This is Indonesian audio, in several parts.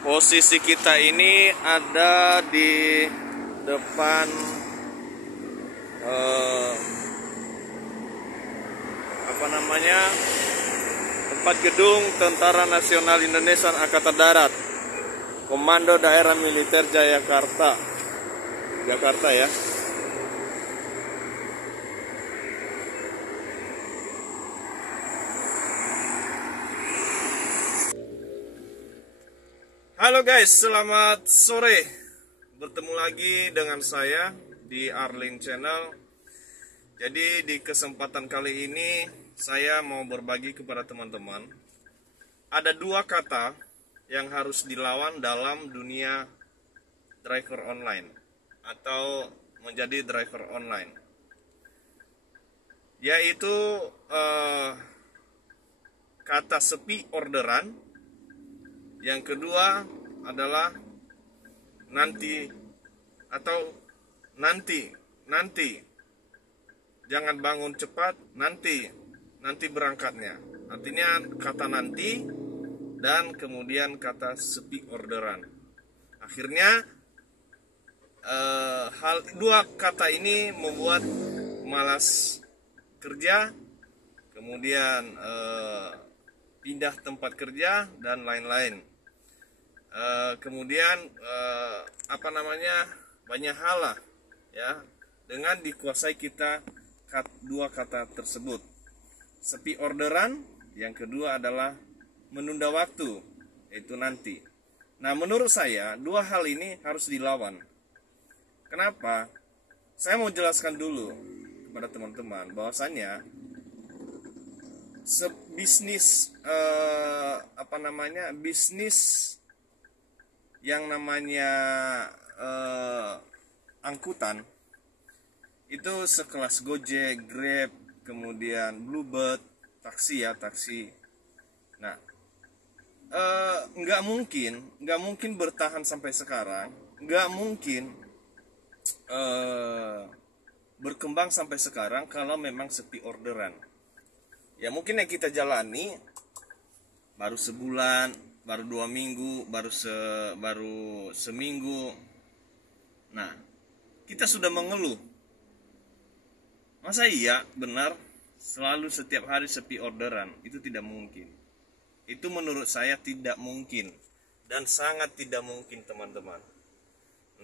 Posisi kita ini ada di depan eh, apa namanya tempat gedung Tentara Nasional Indonesia Angkatan Darat, Komando Daerah Militer Jayakarta, Jakarta ya. Halo guys, selamat sore. Bertemu lagi dengan saya di Arling Channel. Jadi di kesempatan kali ini saya mau berbagi kepada teman-teman. Ada dua kata yang harus dilawan dalam dunia driver online atau menjadi driver online. Yaitu kata sepi orderan. Yang kedua adalah nanti atau nanti. Jangan bangun cepat, nanti berangkatnya. Artinya kata nanti dan kemudian kata sepi orderan. Akhirnya dua kata ini membuat malas kerja, kemudian pindah tempat kerja dan lain-lain. Kemudian banyak hal lah ya dengan dikuasai kita dua kata tersebut, sepi orderan. Yang kedua adalah menunda waktu, yaitu nanti. Nah, menurut saya dua hal ini harus dilawan. Kenapa? Saya mau jelaskan dulu kepada teman-teman bahwasannya bisnis bisnis yang namanya angkutan itu sekelas Gojek, Grab, kemudian Bluebird, taksi. Nah, nggak mungkin bertahan sampai sekarang, nggak mungkin berkembang sampai sekarang kalau memang sepi orderan. Ya mungkin yang kita jalani baru sebulan, baru 2 minggu, baru seminggu. Nah, kita sudah mengeluh. Masa iya benar selalu setiap hari sepi orderan? Itu tidak mungkin. Itu menurut saya tidak mungkin dan sangat tidak mungkin, teman-teman.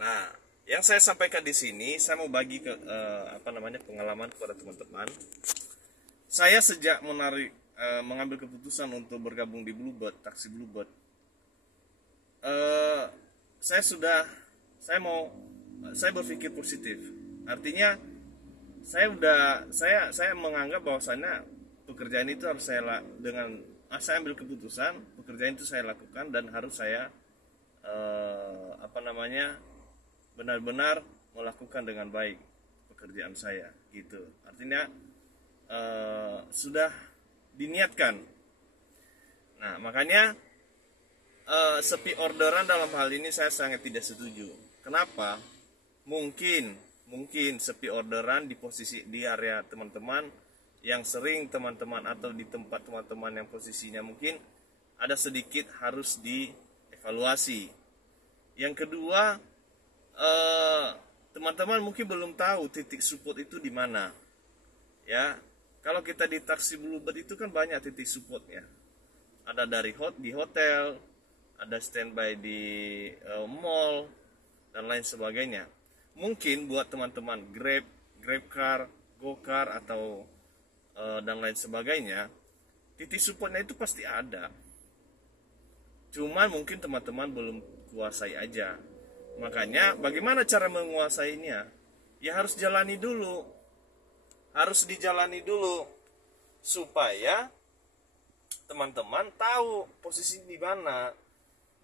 Nah, yang saya sampaikan di sini, saya mau bagi pengalaman kepada teman-teman. Saya sejak mengambil keputusan untuk bergabung di Bluebird, taksi Bluebird, saya berpikir positif. Artinya saya menganggap bahwasannya pekerjaan itu harus saya ambil keputusan, pekerjaan itu saya lakukan dan harus saya benar-benar melakukan dengan baik pekerjaan saya gitu. Artinya sudah diniatkan. Nah, makanya sepi orderan dalam hal ini saya sangat tidak setuju. Kenapa? Mungkin sepi orderan di area teman-teman yang sering teman-teman atau di tempat teman-teman yang posisinya mungkin ada sedikit harus dievaluasi. Yang kedua, teman-teman mungkin belum tahu titik support itu di mana. Ya, kalau kita di taksi Bluebird itu kan banyak titik supportnya. Ada di hotel, ada standby di mall dan lain sebagainya. Mungkin buat teman-teman Grabcar, Gokar atau dan lain sebagainya, titik supportnya itu pasti ada. Cuman mungkin teman-teman belum kuasai aja. Makanya bagaimana cara menguasainya? Ya harus dijalani dulu supaya teman-teman tahu posisi di mana.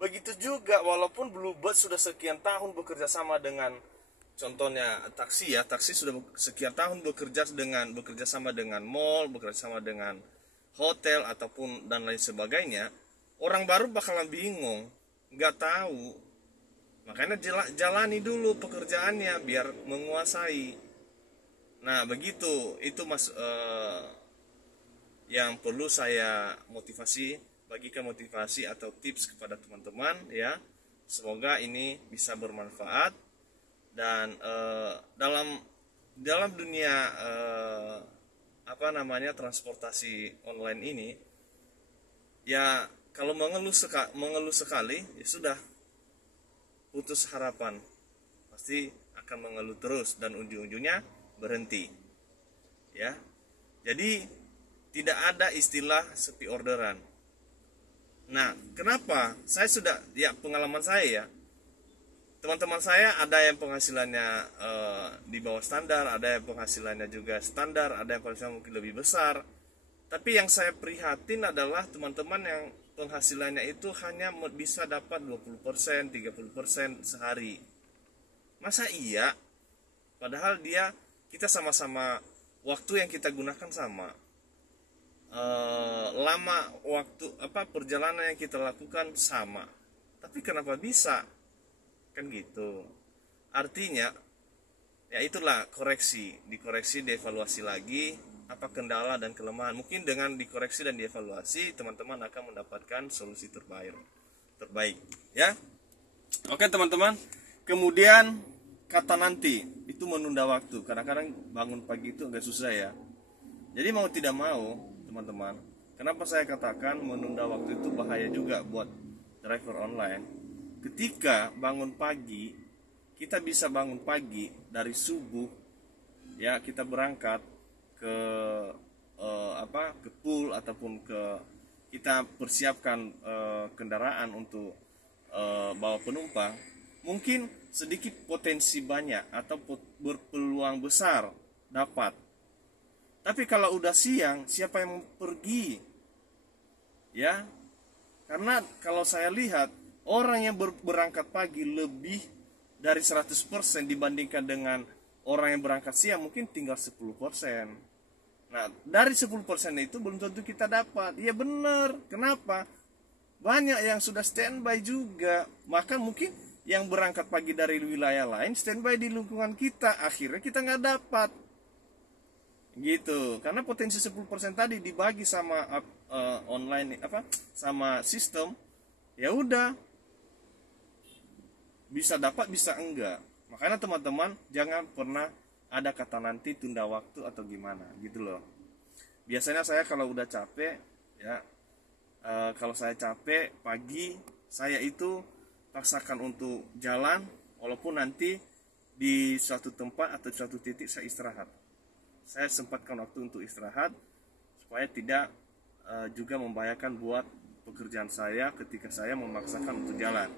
Begitu juga walaupun Bluebird sudah sekian tahun bekerja sama dengan, contohnya taksi sudah sekian tahun bekerja sama dengan mall, bekerja sama dengan hotel ataupun dan lain sebagainya, orang baru bakalan bingung, nggak tahu. Makanya jalani dulu pekerjaannya biar menguasai. Nah, begitu itu yang perlu saya motivasi bagikan motivasi atau tips kepada teman-teman ya. Semoga ini bisa bermanfaat dan dalam dunia transportasi online ini ya, kalau mengeluh sekali ya sudah, putus harapan, pasti akan mengeluh terus dan ujung-ujungnya berhenti ya. Jadi tidak ada istilah sepi orderan. Nah, kenapa? Saya sudah, ya pengalaman saya ya, teman-teman saya ada yang penghasilannya di bawah standar, ada yang penghasilannya juga standar, ada yang penghasilannya mungkin lebih besar. Tapi yang saya prihatin adalah teman-teman yang penghasilannya itu hanya bisa dapat 20%, 30% sehari. Masa iya? Padahal kita sama-sama, waktu yang kita gunakan sama, lama waktu perjalanan yang kita lakukan sama, tapi kenapa bisa? Kan gitu. Artinya ya itulah dikoreksi, dievaluasi lagi apa kendala dan kelemahan. Mungkin dengan dikoreksi dan dievaluasi, teman-teman akan mendapatkan solusi terbaik ya. Oke teman-teman, kemudian kata nanti itu menunda waktu. Kadang-kadang bangun pagi itu agak susah ya. Jadi mau tidak mau teman-teman, kenapa saya katakan menunda waktu itu bahaya juga buat driver online. Ketika bangun pagi, kita bisa bangun pagi dari subuh ya, kita berangkat ke ke pool ataupun kita persiapkan kendaraan untuk bawa penumpang, mungkin sedikit potensi banyak atau berpeluang besar dapat. Tapi kalau udah siang, siapa yang pergi? Ya, karena kalau saya lihat orang yang berangkat pagi lebih dari 100% dibandingkan dengan orang yang berangkat siang mungkin tinggal 10%. Nah, dari 10% itu belum tentu kita dapat. Ya benar. Kenapa? Banyak yang sudah standby juga. Maka mungkin yang berangkat pagi dari wilayah lain standby di lingkungan kita. Akhirnya kita nggak dapat. Gitu. Karena potensi 10% tadi dibagi sama online sama sistem. Ya udah. Bisa dapat, bisa enggak. Makanya teman-teman jangan pernah ada kata nanti, tunda waktu atau gimana gitu loh. Biasanya saya kalau udah capek ya, kalau saya capek pagi, saya itu paksakan untuk jalan, walaupun nanti di suatu tempat atau suatu titik saya istirahat. Saya sempatkan waktu untuk istirahat supaya tidak juga membahayakan buat pekerjaan saya ketika saya memaksakan untuk jalan.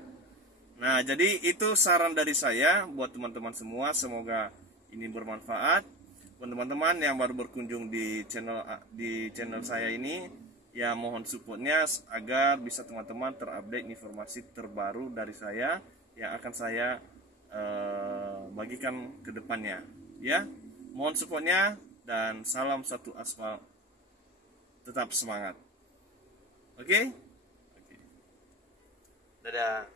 Nah, jadi itu saran dari saya buat teman-teman semua. Semoga ini bermanfaat. Buat teman-teman yang baru berkunjung di channel saya ini, ya mohon supportnya agar bisa teman-teman terupdate informasi terbaru dari saya yang akan saya bagikan ke depannya. Ya, mohon supportnya dan salam satu aspal. Tetap semangat. Oke? Dadah.